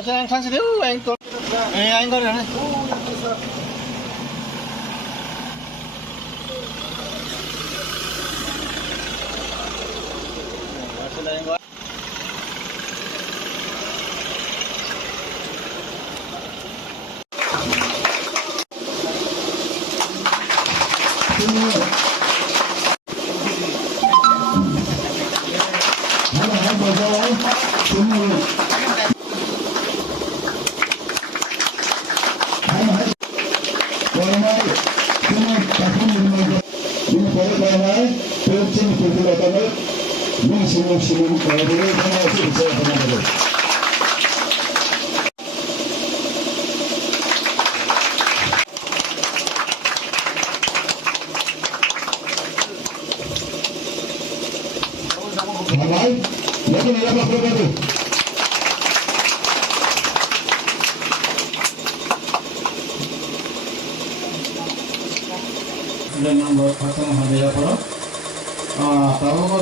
xin anh sang xíu anh có anh có được này. Xin anh có.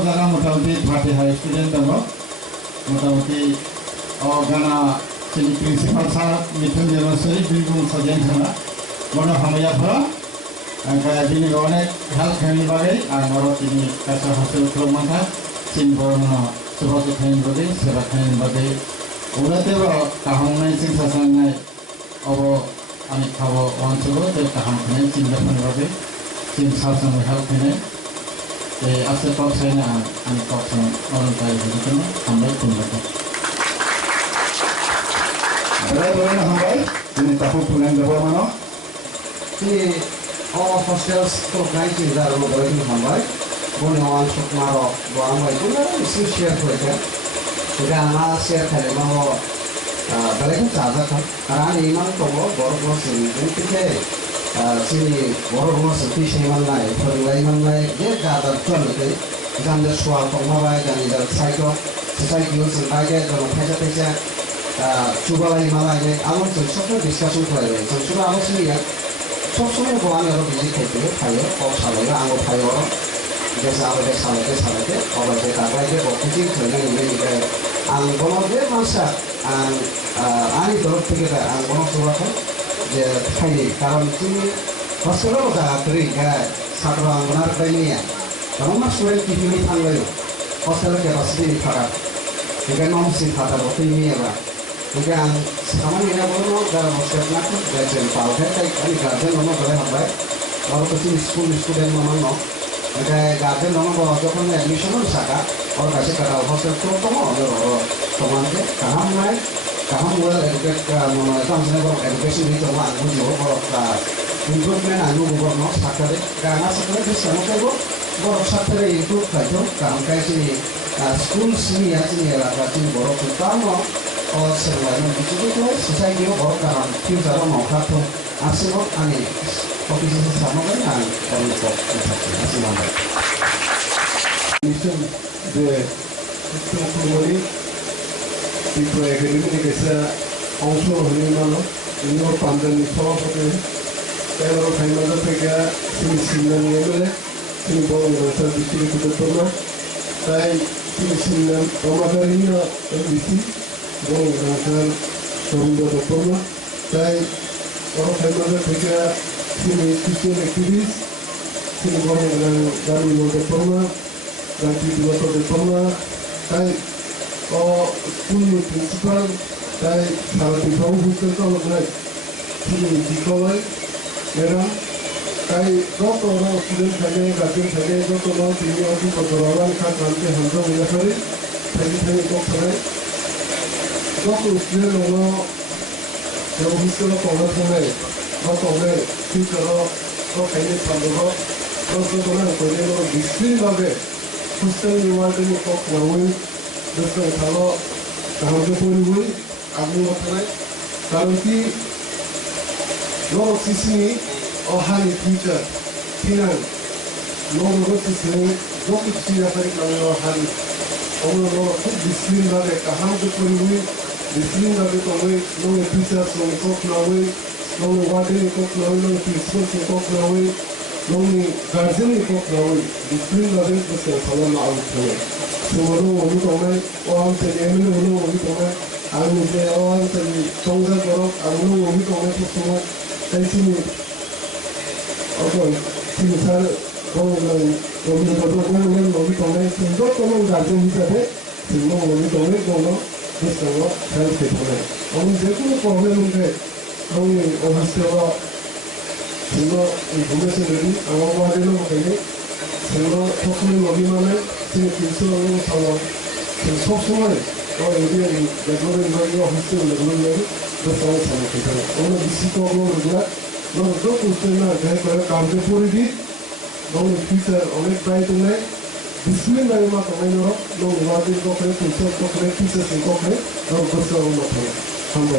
যারা মোটামুটি 30 high student দङ মোটামুটি गाना जोंनि प्रिन्सिपाल सार मिथुन देरमासुरि बिरभुम सजेन थाना बनो हामैयाफोरा ओमफ्राय दिनै अनेक हेल्थ केयारनि बागै आरो दिनै गासै हस्टेल खुलुमनांगौ चिन बर'नो सुबुं खायनि बागै सेवा खायनि बागै उदातेबो गाहामनाय जों सासांनाय अब आंनि खाबु अनसोलाव बे गाहाम खायनि चिन्ताफोरनि बागै चिन सासांनाय हेल्थ खायनि आसे टक साइना आंनि टकजों अरन्थाइ होजोबदों हामबाय खुलुमबाय Bagaimana hambai ini tahu pulang ke mana? Di all hostels program ini dah lalu balik hambai. Bukan orang sukmaro, bukan hambai. Bukan isi share saja. Jika anak share kali mau balik saja kan. Karena ini memang tunggu baru sini. Jadi sini baru sini sini mana? Perlai mana? Dia dah tuan itu. Jangan soal tunggu baik, jangan cycle, cycle sampai ke dalam pesa. 주발이 말하는 아무튼 속도 디스커션 거예요. 전주가 아무튼이야. 속속에 보안으로 비즈니스를 파요. 사례가 아무 파요. 그래서 아무데 사례게 어버제 다가이게 복지 전에 우리가 안 보는데 마사 아니 돌아오게 안 보는 수밖에 이제 파이 다른 팀 버스로 가 그러니까 사도랑 문화를 빼니야. 너무 스트레스 기분이 한 거예요. 버스를 버스들이 타가. 그게 너무 심하다. 어떻게 이해가 Bukan sama ini apa dalam hostel nak gajian tahu kan kali gajian nama boleh hambai kalau kecil student nama no ada gajian nama kalau jauh admission saka orang kasih kata hostel tu kamu orang teman ke kaham mulai educate nama itu misalnya kalau education itu teman aku juga kalau improvement anu bukan no saka deh karena sekarang di sana kalau borok saka deh itu kajo kaham kayak sini school sini ya sini borok utama selain itu juga society orang kan future mau kata asal ani posisi sama kan untuk asal mana. Mission de promover tipo academy que sea also huniman ini pandan soal seperti kalau final pega sini sinan ini sini bawa rasa distrik itu pernah saya sini sinan Ramadan ini lebih Bom, rakan Shamda Bapama, Tai, orang Hamada Pega, sini Christian activities, sini bom dengan Dani Bapama, Ganti Dua Bapama, Tai, school principal, Tai, salah tiga hostel kalau naik, sini Dikawai, Merah, Tai, dok orang student saja, gajian saja, dok orang tinggi orang pergerakan kan nanti Hamda Mujafari, tadi dok saja. Waktu student orang yang hostel orang sampai, orang future orang kayaknya sampai orang orang disiplin bagai hostel ni warga ni kok lawan, terus kalau tu pun aku macam kalau ki orang sini orang ni future, final orang sini orang sini apa ni kalau orang tu disiplin bagai kaham tu pun disiplin bagai kau orang future orang kok lawan, orang warga ni kok lawan, orang principal kok lawan, orang guardian ni kok lawan, disiplin bagai tu kalau nak awak tu. So orang tu orang orang tu ni orang tu 아니 이제 저기 정상적으로 아무런 의미 없는 소통을 열심히 어떤 진찰 보는 여기서도 보는 여기 동네 중도 또는 가정 হিসাবে 지금 여기 동네 কোনো বিশ্বও help পেতে আমি যে কোনো প্রবলেমকে আমি অবশ্যই সেগুলো এই ভূমিষ্ঠের আমার বাড়ির মধ্যে সেগুলো সকলের অভিমানে তিনি কিছু সবসময় 여기에 내가 이거 학생을 그러면 그렇다고 생각해요. 오늘 미식하고 우리가 너는 또 그때나 내가 감정 뿌리기 너는 피자 어느 바이든에 비스밀라이 막 어머니로 너는 와들 거 그래 피자 또 그래 피자 쓸거 그래 너 벌써 오늘 한번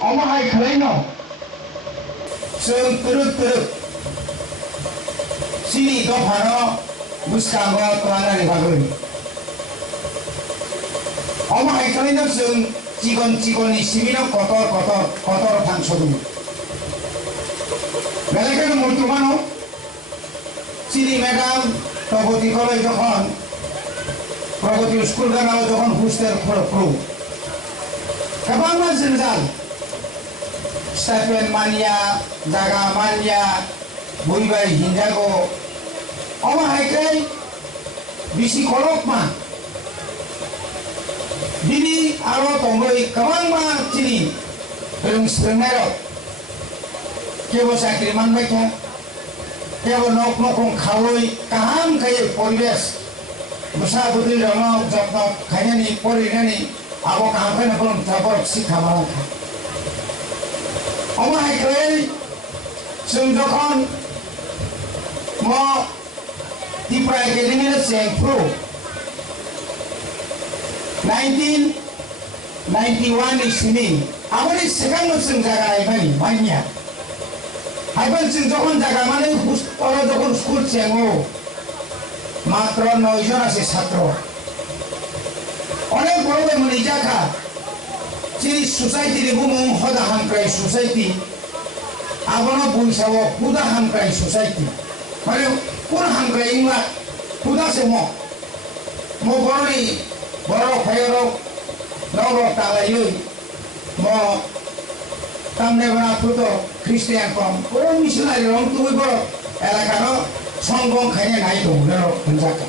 어머하이 클레이노 ซึ่ง 뜨륵뜨륵 시리 더 바로 무스카고 또 하나의 박은 어머하이 클레이노 ซึ่ง 직원이 시민은 거tor 당초도 মেলাকেন মন্ত্রমানো চিনি ম্যাডাম প্রগতি কলেজ যখন প্রগতি স্কুল গানাও যখন হুস্তের খড়প্রু কেমন জঞ্জাল স্টাফেন মানিয়া জায়গা মানিয়া বইবাই হিন্দাগো অমাহাইকাই বিসি খলক মা দিদি আরো তঙ্গই কেমন মা চিনি এবং স্প্রেনারক কেবল চাকরি মানবাই থা কেবল নক নকং খাওয়াই কাহাম খাই পরিবেশ বসা বুদ্ধি রঙক যত্ন খাইনানি পরিনানি আবো কাহাম খাই নকং তারপর শিক্ষা মানা খা অমাহাই খাই जों যখন ম ত্রিপুরা একাডেমির চেংফ্রু 1991 ni sini amari sekarang जों জায়গায় মাইয়া হাইবার जों যখন জায়গা মানে ওরা যখন স্কুল চেঙ্গো মাত্র 9 জন আছে ছাত্র অনেক বড় মানে জায়গা চিনি সোসাইটি বুমু হদা হামক্রাই সোসাইটি আবনো বুইসাও হুদা হামক্রাই সোসাইটি মানে কোন হামক্রাই ইংলা হুদা সে মো বড়ি বড় ফায়রো নগর তালাইই মো তামনে বনা ফুটো খ্রিস্টান কম ও মিশনারি রং তুই বড় এলাকানো সংগম খাইনে নাই তো নরো পঞ্জাকা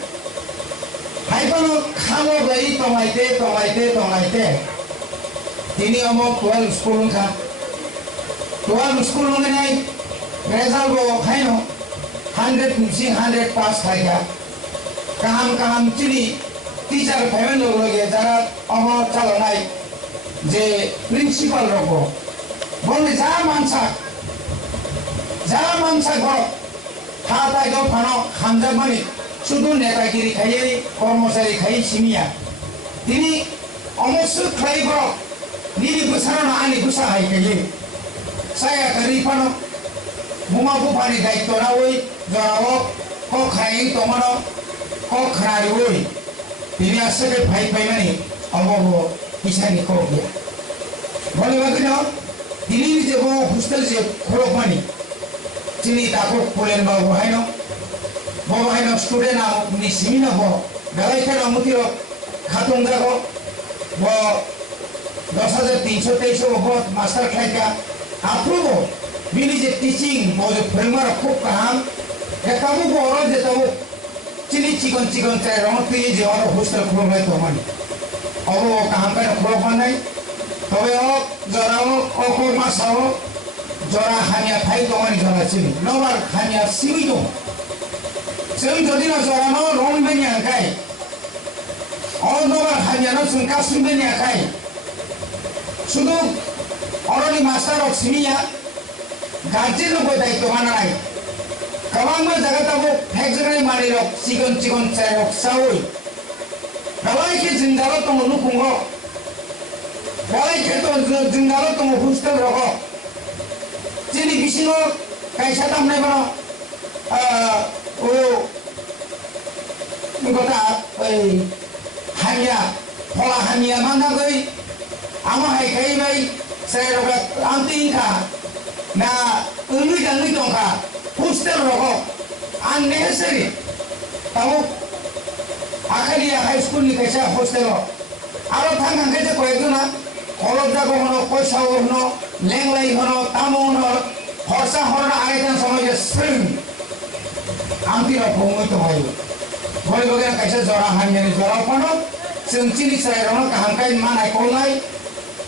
হাইপানো খালো গই তমাইতে তিনি আমো 12 স্কুল খা 12 স্কুল মনে নাই রেজাল্ট গো খাইনো 100 নিচি 100 পাস খাইগা কাহাম চিনি টিচার ফাইমেন লগে যারা আমো চালনাই যে প্রিন্সিপাল রকো বলে যা মানসা ঘর হাতাই দাও ফানো খামজা মানে শুধু নেতাগিরি খাইয়ে কর্মচারী খাই সিমিয়া তিনি অমস্য খাই ঘর নিরি গুছানো আনি গুছা হাই খাইয়ে saya karipano bumapu pani daito na oi jarawo ko khaing tomano ko khrari oi tini asake bhai mani ambo isani ko gya bole bagino tini je bo hostel je khoro pani tini tako polen ba haino student na ni simina bo galai kana mutiro khatung dago bo 10323 bo master khaika apruvo bini je teaching moje framework খুব কাম একাবু বড় যে তবু চিনি চিকন চাই রমতি যে আর hostel খুব হয় তো মানে অব কাম করে খুব নাই তবে ও জরাও অকো মাসাও জরা হানিয়া খাই তো মানে জরা চিনি নবার হানিয়া সিমি তো जों যদি না জরানো রং বেনি আকাই অ নবার হানিয়া না जों কাসুম বেনি আকাই শুধু অলরেডি মাস্টার অফ সিনিয়া গার্জেন রূপে দায়িত্ব মানা নাই কাবাংমা জায়গাটাবো ফ্যাক্টরি মানি রক চিকন চাই রক সাউই গালাইকে জিন্দালো তমো নুকুঙ্গ গালাইকে তো জিন্দালো তমো হোস্টেল রক চিনি বিসিনো কাইসা তামনাই বানো ও কথা ওই হানিয়া ফলা হানিয়া মানা গই আমা হাই খাই by saya rogat antingka na ului tongka hostel roko unnecessary tahu akalia high school ni kaisa hostel aro thang kaisa koydo na kolok jago hono paisa hono lenglai hono tamo hono horsa hono aretan samay je spring anti roko moi to bhai bole bole kaisa jora hanjani jora pano sengchini saya rono kahangkai manai kolai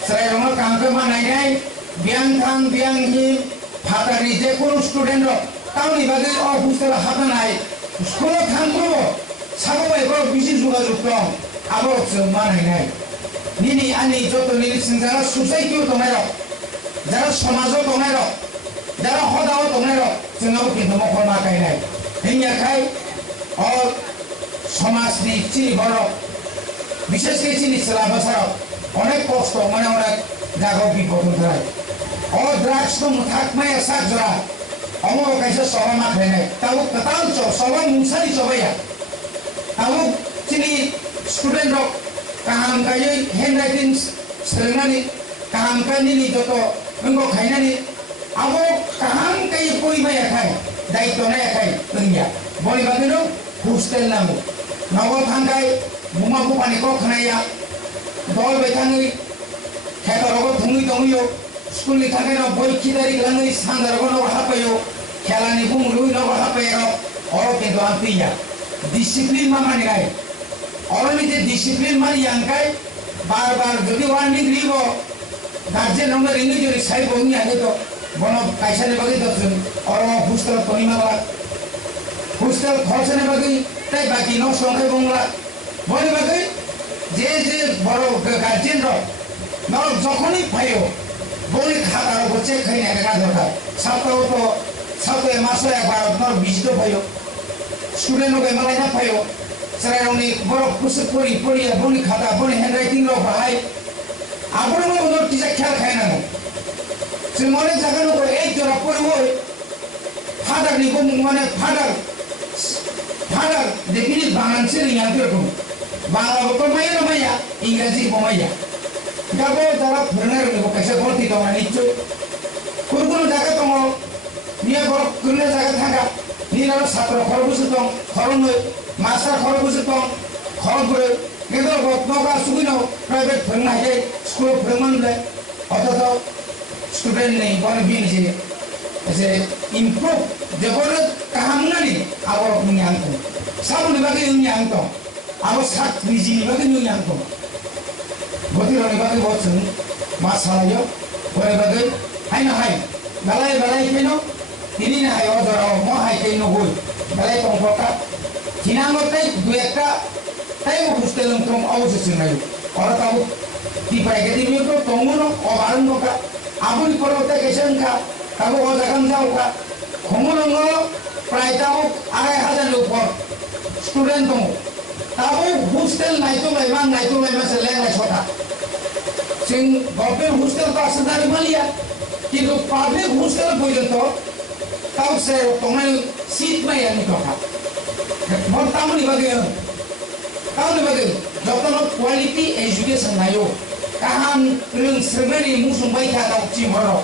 saya rumah kampung mana ini biang hi fatari je kono student ro tahu ni bagi hostel hata nai sekolah thangro sabo eko bisi juga jukto abo mana ini nini ani joto nini singara society to mero jara samajo to mero jara hodao to mero jengau kintu mo khoma kai nai hinya kai और समाज ni chini boro বিশেষ করে চিনি syllabus অনেক কষ্ট মানে অনেক jago bipodon thai o drugs to muthak mai sak jora omo kaisa soba ma khainai tau katal cho soba mungsari chobaya tau chini student rok kaham kai handwriting serenani kaham kani ni joto engko khainani abo kaham kai koi mai khai daito na khai tengya boli bageno hostel namu nago thangai muma bu pani ko khanaya dol bethangi khetorogo thungi tongiyo school ni thangai no boi khidari langai sandargo no hapayo khelani bumului no hapayo oro ke do ampiya discipline ma mani gai oro ni je discipline mani yangai bar bar jodi warning ribo garjen nomor ini jodi sai bongi age to bono kaisa ne bagi dotun oro hostel toni mala hostel khorcha ne bagi tai baki no সংখ্যায় বংলা বলে বাকি যে বড় guardian র নর যখনই পাইও বলি খাতার বচে খাই না একা দরকার সপ্তাহে মাসে একবার নর বিজিত পাইও স্টুডেন্ট ওকে মালাই না পাইও সেরা উনি বড় কুসে পড়ি বলি খাতা বলি হ্যান্ডরাইটিং র ভাই আবার ওর টিচার খেয়াল খায় না সে মনে জাগানো করে এই জোড়া পড়ব ফাদার নিব মানে father definit bangan sini yang terkum bangla pemaya namanya Inggris pemaya gabo dalam benar ni bukan seperti itu orang itu kurang jaga tomo dia kalau kurang jaga tangga ni lalu satu orang busutong orang master orang busutong orang ber gitu buat noga sugino private berenang aja sekolah berenang le atau student ni boleh bini sini ऐसे improve जबरदस्त कहांगा नी आवो न्यान को सब निबाके न्यान को आवो सात busy निबाके न्यान को बोती रो निबाके बहुत सुन मासाला यो बोले बागे हाय ना हाय balai के नो ini ना हाय और जरा मो हाय के नो होय balai तो फोका जिनांगो ते दुएका ते वो hostel तुम आओ से सुनायो और ताऊ ती पाए के दी में तो तोंगो और आरंभ का आबुल परोते कैसे का তাও ও জাগান যাও কা খমুলঙ্গ প্রায় তাও 2500 উপর স্টুডেন্ট তো তাও হোস্টেল নাইতো লাইমা সে লেলা ছোটা সিং গভর্নমেন্ট হোস্টেল তো আসদারি মালিয়া কিন্তু পাবলিক হোস্টেল পর্যন্ত তাও সে তোমার সিট মাই আনি কথা মোর তামনি বাগে যতন কোয়ালিটি এডুকেশন নাইও কাহান রিং সেমেনি মুসুমবাই থাকা চিমরো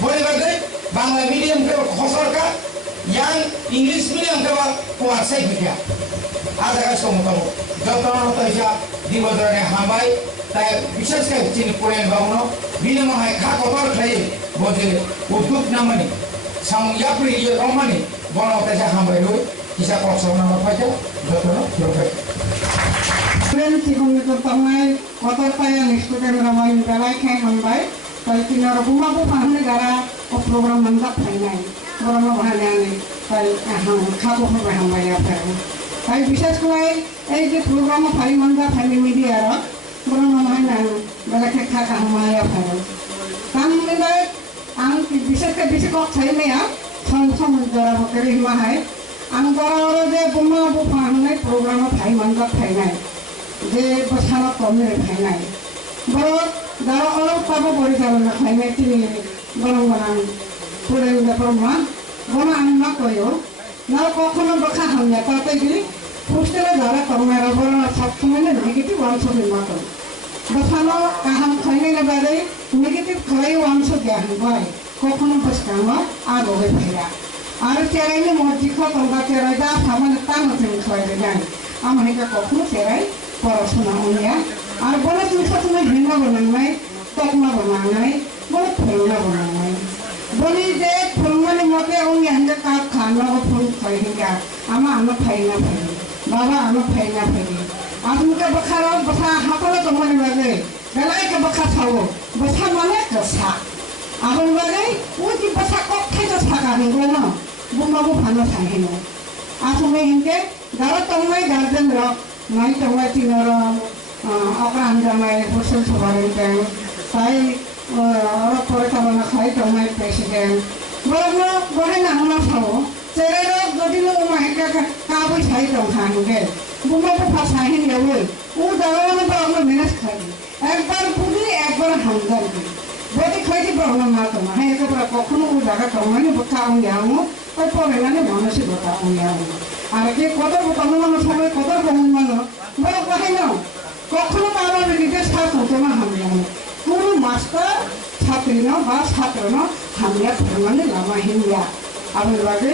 बोले बागे बांग्ला मीडियम के खसर का yang English medium के बाद कुआरसाई बिकिया आज का सोमतो जतन तैसा दिबजरने हाबाई ताई विशेष के चिनि पुरेन बाउनो बिने महाय खा कतर खाइ बजे उद्योग नामनि साम याप्रि ये रमनि बनो तैसा हाबाई रो किसा पक्षना पाइजा जतन जोखे फ्रेंड जीवन में तो तमाय कतर पाया स्टूडेंट रमाई बेलाय खाय मनबाय Kalau kita rumah pun paham negara, program mantap mainan, program bahayanya, kalau kamu pun paham bayar perlu. Kalau bisa sekali, ini program paling mantap family media lah, program mainan, bagaimana kita kamu bayar perlu. Kami ni, bisa kok saya ni ya, sama negara berkeri mahal, antara orang je rumah pun paham ni program paling mantap mainan, je bersama kami mainan. Baru Dara और पापा बोले चलो ना खाई में तीन बना पूरे उधर पर मां बना अन्ना कोई हो ना कौन ना बखा हम या ताते की पूछते हैं दारा कम मेरा बोलना सब तुम्हें ना नेगेटिव वांस हो बिल्मा करो बखानो हम खाने के बारे नेगेटिव खाई वांस हो क्या है भाई कौन ना बस काम आग हो गए भैया आर तेरे ने मोटी को तंगा तेरे जा सामान तान होते हैं खाई दे जाए आम हने का कौन तेरे परोसना होने আর বলে তুমি ভিন্ন বানাই তকমা বানাই বলে ফলনা বানাই বলি যে ফলমানি মতে ওই হাতে কাপ খানা ফল খাইগা আমা ফাইনা ফাই বাবা আমা ফাইনা ফাই আপনিকে বখারাও বখা হাতলে তোমার লাগে বেলাই কে বখা খাও বখা মানে কসা আপন লাগে ওই কি বখা কক খাইতো থাকা নিগো না বুমাবু ভানো থাকি না আসলে হিনকে দাঁড়া তোমায় গার্জেন রক নাই তোমায় তিনর apa anda mai bosan sebarang kan saya orang pertama kali tomai presiden boleh nak mana tahu saya jadi lo rumah kita kabu saya tomai kan bukan apa pasang ini ya boleh dalam apa orang minus kali একবার পুরি একবার হামদার দিই বদি খাইতে পারবো না তোমার হ্যাঁ একেবারে কখনো ওই জায়গা টমানি বোকা আমি আমো ওই পরে মানে মানসিকতা আমি আমো আর কি কত বোকানো মানুষ হবে কত বহু মানুষ বড় কথাই নাও কখনো বাবা নিজের সাথ হতে না আমি আমো কোনো মাস্টার ছাত্রী নাও বা ছাত্র নাও হামিয়া ফেরমানে লামা হিন্দিয়া আমি বাদে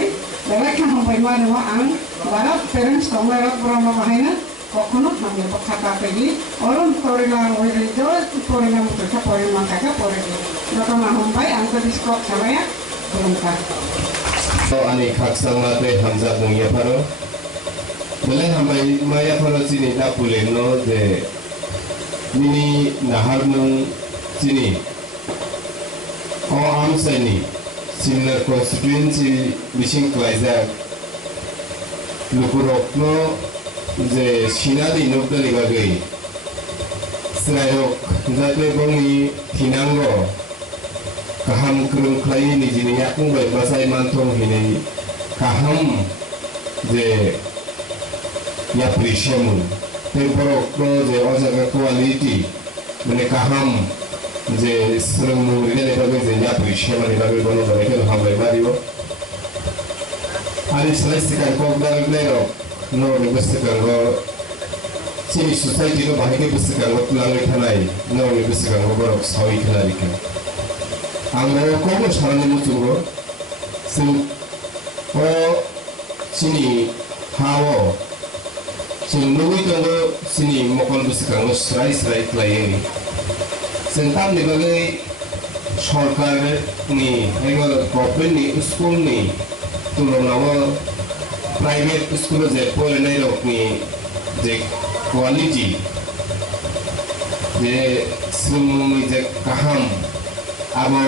বেলাকে হামপাই মানে আং যারা প্যারেন্টস তোমরা ব্রহ্ম বাহাইনা কখনো হামিয়া খাতা পেলি অরুণ পরিণাম হয়ে পরিণাম থেকে পরিণাম থাকে পরে যত না হামপাই আন্তর্জাতিক সবাইয়া অলঙ্কার ani kaksanga te hamza mungya paro bele hamai maya paro sini ta puleno de mini nahar nung sini o am sani similar constituency bising klaiza lukurokno je sinadi nokdali bagai srayok jate bongi tinango kaham kurung klai ni jini yakung bai basai mantong hini kaham je ya prishamun temporok no je ojaga quality mane kaham je sremu rile bagai je ya prishamun bagai bono bagai kel hambai mario ari selesai kok dal lero no besekan go sini society no bahagi besekan go tulangai thanai no besekan go borok sawi thanai ka anggo komo sarani mutugo sing o sini hawo sing nugi tongo sini mokol besekan go srai klayeni sing tam ni bagai Sarkar ni ego government ni school ni tulungawo private school je polenai rok ni je quality je sumuni je kaham abo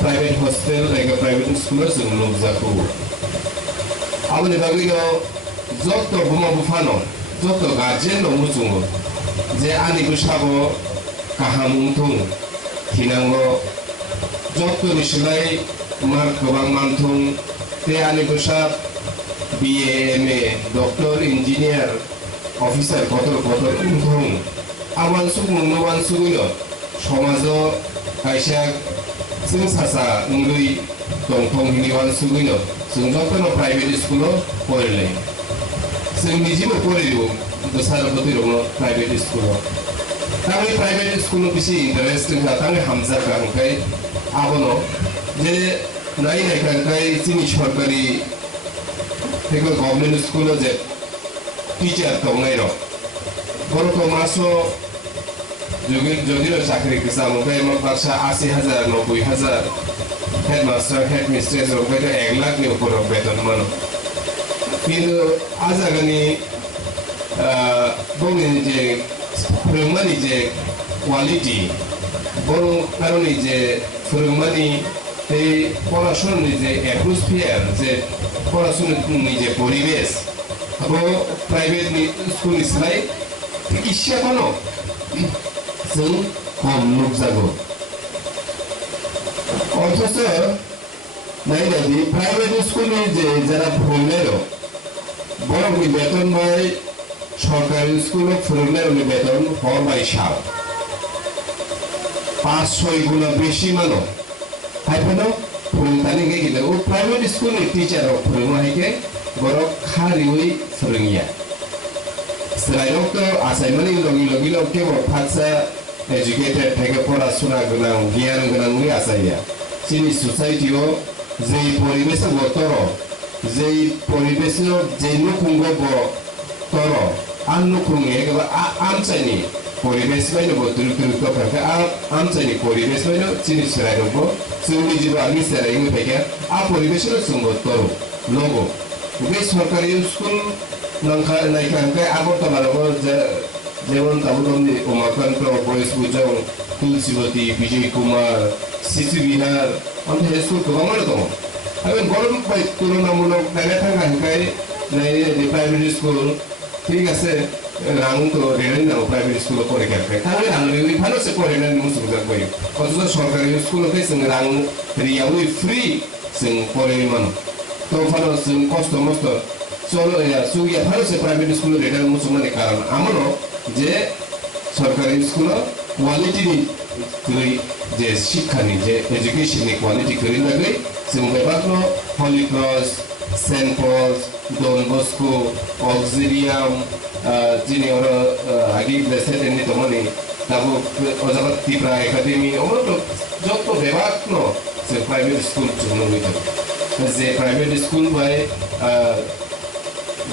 private hostel ego private school sung nukjaku abo ni bagui no joto buma bufano joto guardian no musungo je ani kusabo kaham untung hinango joto ni silai mar kobang mantung te ani kusab BA, MA, doctor, engineer, officer, kotor untung awan sugmung no wan suguyo somajo kaisa sing sasa ngui tongtong hini wan suguyo sing jotono private school porele sing nijibo porelu dosar botiro private school tangi private school bisi interest ka tangi hamza ka kai abono je nai ka kai sini সরকারি থেকে government school যে teacher দংনাই র বড় তো মাসো যদিও চাকরি কিসা মুখে আমার 80,000 90,000 হেডমাস্টার হেডমিস্ট্রেস ওকে 1 লাখ নি উপর বেতন মানো কিন্তু আজ আগানি বংনি যে ফরমানি যে কোয়ালিটি বড় কারণে যে ফরমানি এই পড়াশোনার যে অ্যাটমসফিয়ার যে পড়াশোনার যে পরিবেশ আবো প্রাইভেট স্কুল ইসলাই চিকিৎসা কোনো जों কম নুকজাগো অথচ নাইদাদি প্রাইভেট স্কুলে যে যারা ফোরলেরো বড় বেতন বাই সরকারি স্কুলে ফোরলেরো বেতন হর বাই সাল 5-6 গুণ বেশি মানো হাইপনো फोरोंथानि गैले ओ प्राइवेट स्कूल नि टीचर ओ फोरोंनायके बर खारियै फोरोंगिया सरायक तो आसायमानि लगी के फाक्सा एजुकेटेड थाके पढ़ाशोना गोनां गियान गोनां नि आसाया सिनि सोसाइटिओ जे परिबेश गतर जे परिबेश जे नुखुंग ब तर आन नुखुंगे गबा आमचाइनि परिबेश बायनो बदुरु तो फाके आमचाइनि परिबेश बायनो सिनि सरायक जोंनि जिबो आंनि सेरायनि फाके परिबेशनो जोंबो तरो लोगो बे सरकारि स्कुल नंखा नायखांखाय आगरतलायाव जेमन ताबुदमनि उमाकान्त बयस बुजाव तुलसीवती विजय कुमार शिशु बिहार अन्य स्कुल गोबां दं आरो गरम बाय तुलनामूलक नायना थांखांखाय नाय प्राइभेट स्कुल ठीक আছে রাং তো রেলেন না প্রাইভেট স্কুল পড়ে গেছে তাহলে রাং রেলি ভালো সে পড়ে না মুসুক যা কই অথচ সরকারি স্কুলকে जों রাং রিয়াউই ফ্রি जों পড়ে মান তো ভালো जों কষ্ট মস্ত চলো সুইয়া ভালো সে প্রাইভেট স্কুল রেলেন মুসুক মানে কারণ আমনো যে সরকারি স্কুল क्वालिटीनि गै जे शिक्षानि जे एजुकेशननि क्वालिटी गैनि लागै जों बेबायदिनो Holy Cross Saint Paul's Don Bosco Auxilium जिनि आरो आगे ब्लेसेड एनि तमनि दाबो अजाबा तिब्रा एकाडेमी अमरो जत बेबायदिनो जे प्राइवेट स्कूल जोंनो होइतो जे private school by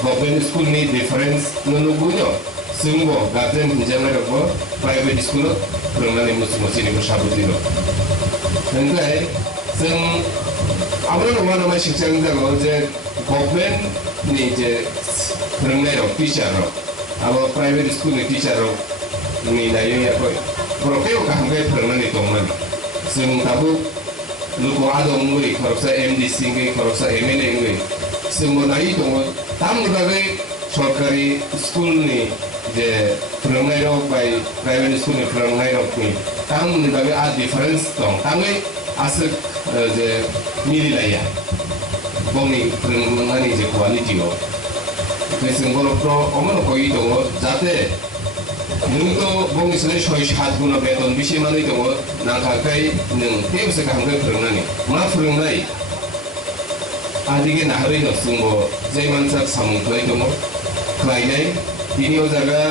government school नि डिफरेंस नुनो बुयो जोंबो गार्जेन हिनजावनायखौ प्राइवेट स्कूल फोरोंनानै मुसिनि साबुदिनो ओमफ्राय जों आबो नङा नङा शिक्षानि जागाव जे गभर्नमेंट नि जे फोरोंनायाव टीचार आबो प्राइवेट स्कूल नि टीचार नि नायो याखै बर'खायाव गाहामयै फोरोंनानै दंमोन जों दाबो लोगो आदम गै खरसा एमडीसी गै खरसा एमएलए गै जोंबो नायो दङ तामुदागै सरकारि स्कूल नि जे फोरोंनायाव बाय प्राइवेट स्कूल नि फोरोंनायाव नि तामुदागै आ डिफरेंस दं तामै आसो जे मिलिलाया गावनि फोरोंनायनि जे क्वालिटियाव जों बर'फ्राव अमन कई दङ जाहाथे नोंथ' गंनिसोलाय 6-7 गुना बेतन बिसिमानै दङ नांखाखै नों तेबसे गाहामखै फोरोंनानै मा फोरोंनाय आदिगे नाहरै न जोंबो जाय मानसिया सामुंखै दङ खालायनाय बिनियाव जागा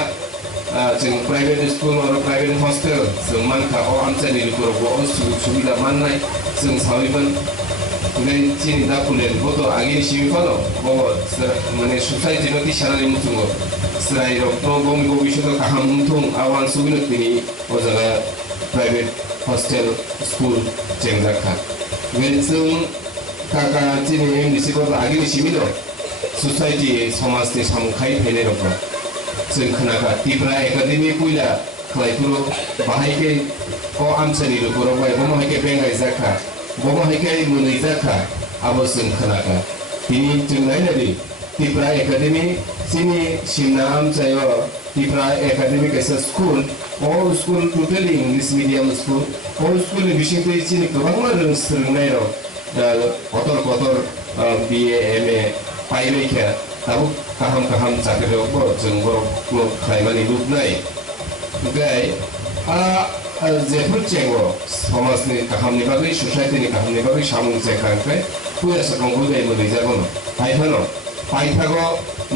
जों प्राइवेट स्कूल आरो प्राइवेट हस्टेल जों मानखा आमचानि लोगोफोरावबो सुबिदा माननाय जों सावैमोन ओमफ्राय चिनि दा पुलेन गथ' आगे सिबिफानो माने ससाइटिनो टिचारानि मुथुङो स्राय रक्त गमि भबिष्यत गाहाम मुथुं आवान सुबिनो तिनि अजागा प्राइवेट हस्टेल स्कूल जेंजाखा ओमफ्राय जों काका चिनि एमडीसी गथ' आगे सिबिनो ससाइटि समाजनि सामुखाय फैनाय रक्त जों खोनाखा तिब्रा एकाडेमी पुइला खालायफोराव बाहायखै आमचानि लोगोफोराव बाय बमाहायखै बेंगाय जाखा बमाहायखै मोनै जाखा आबो जों खोनाखा बिनि जों नायनानै तिब्रा एकाडेमी चिनि सिमना आमचायाव तिब्रा एकाडेमी कैसा school all school totally English medium school all school नि बिसिंखै चिनि गोबां रोंनाय कतर BA MA पाइबायखा दाबो गाहाम जागायावबो जों बर'खौ खालामनानै लुबैनाय ओमफ्राय जेफोर जेंगो समाजनि गाहामनि बागै ससाइटिनि गाहामनि बागै सामुं जेखांखाय फैसा दंगो गाय मोनै जागोन हायफानो पाइथागो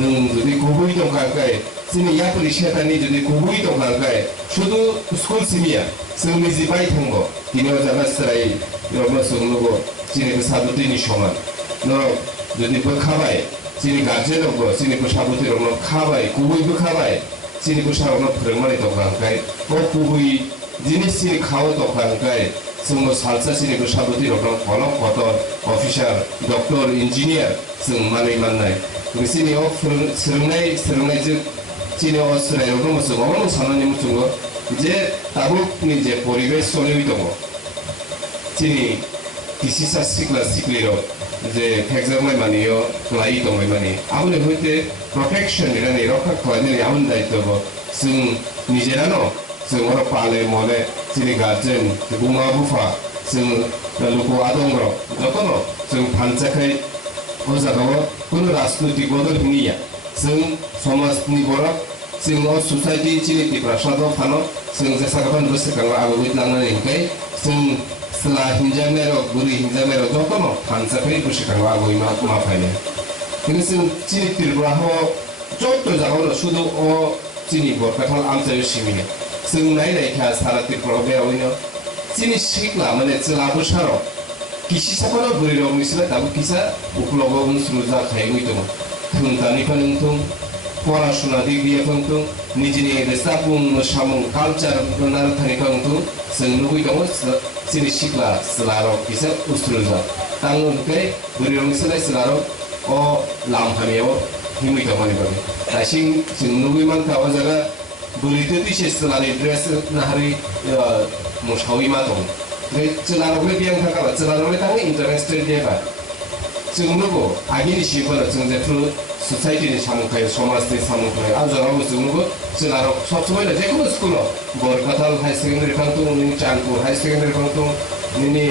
नों जुदि गुबै दंखांखाय जोंनि यापरि सेटानि जुदि गुबै दंखांखाय शुधु स्कुल सिमिया जोंनि जि बाय थांगो बिनियाव जागा सराय रबनो सोंलुगो जोंनि साबुतिनि समान न जुदि बोखाबाय चिनि गार्जेनावबो चिनिखौ साबुतिरावनो खाबाय गुबैबो खाबाय चिनिखौ सारावनो फोरोंनानै दंखांखाय गुबै जिनिस चिनि खाव दंखांखाय जोंबो सालसा चिनिखौ साबुतिरावनो कलम कतर अफिसार डक्टर इन्जिनियार जों माननाय चिनियाव सोलोंनायजों चिनियाव सोलायनायाव दङ जों माबा साननानै मुथुङो जे दाबोनि जे परिबेश सोलिबाय दङ चिनि किसिसा सिख्ला सिख्लियाव जे फेक्जारनाय मानियो लाइ दंबाय माने आबोनो होते प्रटेक्शन नि रक्षा खालामनायनि आबोन दायित्व जों निजेरानो जों अर पाले मले चिनि गार्जेन बुमा बुफा जों लोगो आदंग्र जतनो जों फानचाखै अजागाव कुनु राजनैतिक बदल हिनिया जों समाजनि बरक जों ससाइटि चिनि तिब्रा सादो फानो जों जेसागाबान बोसोरखांबा आगोबै लांनानै हिंखाय जों सला हिंजामेरो बुरि हिंजामेरो जतनो फानचाखै बोसोरखांबा आगोबै मा फायनो কিন্তু जों चिनि तिब्रा हो जत जागावनो शुधु चिनि बरकाथाल आमचायो सिमिनो जों नायनायखा सारा तिब्रा बेयावनो चिनि सिख्ला माने चलाबो सारो किसी साफानो बुरि रंनिसला दाबो किसा उखुलावबो उनसुजा खायगै दङ थुंतानिफ्राय नोंथुं पराशुना डिग्रिया फंथुं निजिनि रेस्टापुं सामुं कालचार नारथानिफ्राय नोंथुं जों लुगै दङ चिनि सिख्ला सलारो किसा उस्रुजा तांगै बुरि रंनिसला सलारो लामखानियाव हिमै दङनि बागै दासिं जों लुगै मानखा जागा बुरिते दिसे सलानि ड्रेस नाहारि मोसावै मा दं चलारोबो बियां थाखाबा चलारोबो थाङो इन्टारनेशनेल देबा जों लोगो आगिनि सिफोर जों जेफोर ससाइटिनि सामुखाय समाजनि सामुखाय आजारावबो जों लोगो चलारो सब समय जेखुनु स्कुलाव बरकाताल हाई सेकेन्डारि फांथुं निनि चांदपुर हाई सेकेन्डारि फांथुं निनि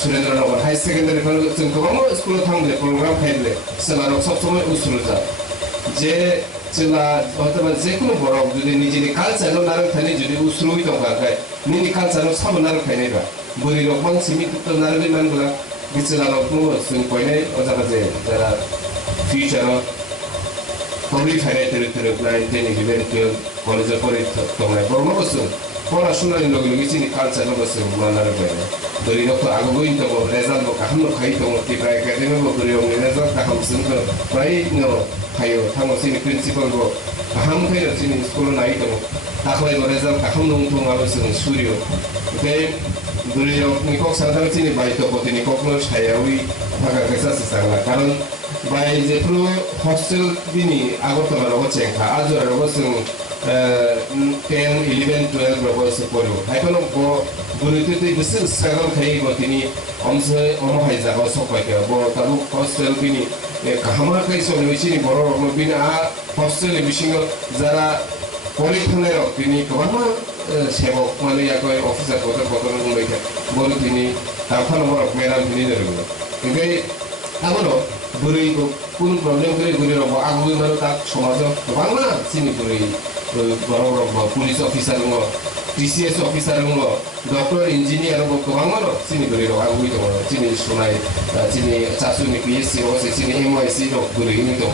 सुरेन्द्रनगर हाई सेकेन्डारि फांथुं जों गोबां स्कुलाव थांदे प्रग्राम खायदे चलारो सब समय उसुरुजा जे जेब्ला अथवा जेखुनु बरफ जुदि निजिनि कालचाराव नारक थानाय जुदि उसरुइ दंखाय निनि कालचाराव साबो नारक थानायबा बोरै रकबां सिमिट नारक मानगला बिचलाव बुङो जों कयनाय अजाबाजे जारा फिउचाराव कमप्लिट थानाय तेरे दिनै बेबायदि कलेजाव फराय दंनाय बर'मा बसु पढ़ाशोनानि लगे लगे जोंनि कालचाराव बसु मा नारक बायनाय बोरै रक आगुबै दङ रेजाल्टबो गाहाम खाय दङ तिब्रा एकाडेमिबो बोरै रेजाल्ट गाहाम जोंखौ फ्राय हायो थाङो जोंनि प्रिन्सिपालबो गाहाम फैयो जोंनि स्कुलाव नाय दङ दाख्लैबो रेजाल्ट गाहाम दंथ'आबो जों सुरियो ओमफ्राय बोरै रकनि कक सानथां जोंनि बायत'खौ दिनै ककनो सायावै थाखा फैसा सांला कारण बाय जेफ्रु हस्टेल बिनि आगरतलाराव चेंखा आजुराराव जों 10, 11, 12 राव जों पढ़ो हायखौनो बुरुतुतै बिसोर स्ट्रागल खायो दिनै अमसे अमहाय जागाव सफायखौ बर' ताबु हस्टेल बिनि गाहामाखै सलिसिनि बर' रकनो बिनि हस्टेल बिसिङाव जारा परि थानायाव दिनै गोबां सेबक माने याखै अफिसार गथ'फोर बुंबाय बर' दिनै दाफानाव मेराम दिनै नोरगो ओमफ्राय आगोलो बोरै कुन प्रब्लेम करे गुरि रब आगुबै मानो ता समाजाव गोबां जोंनि बोरै बर' रब पुलिस अफिसार दङ TCS अफिसार दङ डक्टर इन्जिनियार दङ गोबां जोंनि बोरै रब आगुबै दङ जोंनि सुनाय जोंनि चासुनि PSC असे जोंनि MYC दङ बोरै दङ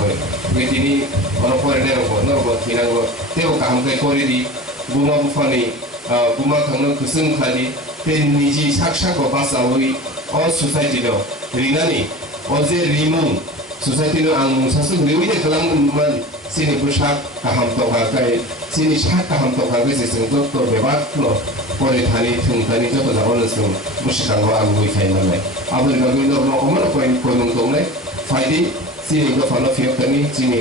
बे दिनै अन फरायनाय रब नरब थिनांगौ तेव गाहामखै करिदि बुमा बुफानि बुमा खांनो गोसों खालि बे निजि साक्षाखौ बासावै अ ससाइटि दं रिनानि अजे रिमु ससाइटिनो आं सासे रिविदे खालामोमोन सिनि पोशाक गाहाम दंखाय सिनि साक गाहाम दंखाय जेसें जत बेबादनो फरायथानि थुंथानि जत जाबानो जों मुसिखांगौ आगुबै थायोमोनलाय आबै बागै नरनो अमर कयन दंनाय फायदि सिनि गफानो फियकनि सिनि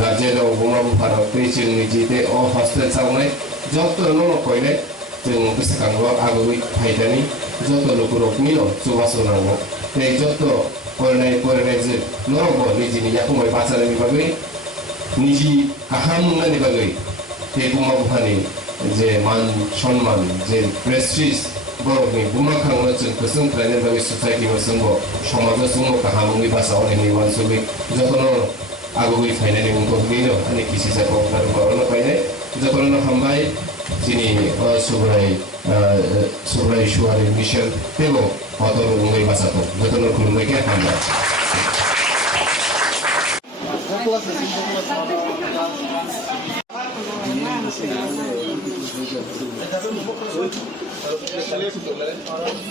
गाजेराव बुमा बुफाराव पेचिंनि जिते अ हस्टेल सावनाय जत नो कयनाय जों मुसिखांगौ आगुबै फायदानि जत लोगोरकनि जौगासोनांगौ बे जत फरायनाय जे नरबो निजिनि याखुमै बाचारनि बागै निजि गाहाम मोननायनि बागै बे बुमा बुफानि जे मान सन्मान जे प्रेस्टिज बर'नि बुमा खांनो जों गोसों खालायनाय बागै ससाइटियाव जोंबो समाजाव जोंबो गाहामै बासाव होनायनि वानसुबै जतनो आगुबै फायनायनि मुंखौ बेनो आंनि किसि जाखौ बर'नो फायनाय जतनो हामबाय जोंनि सुब्राय सुवारि मिशन बेबो हतर उंगै बासाखौ जतनो खुलुमनायखौ हामबाय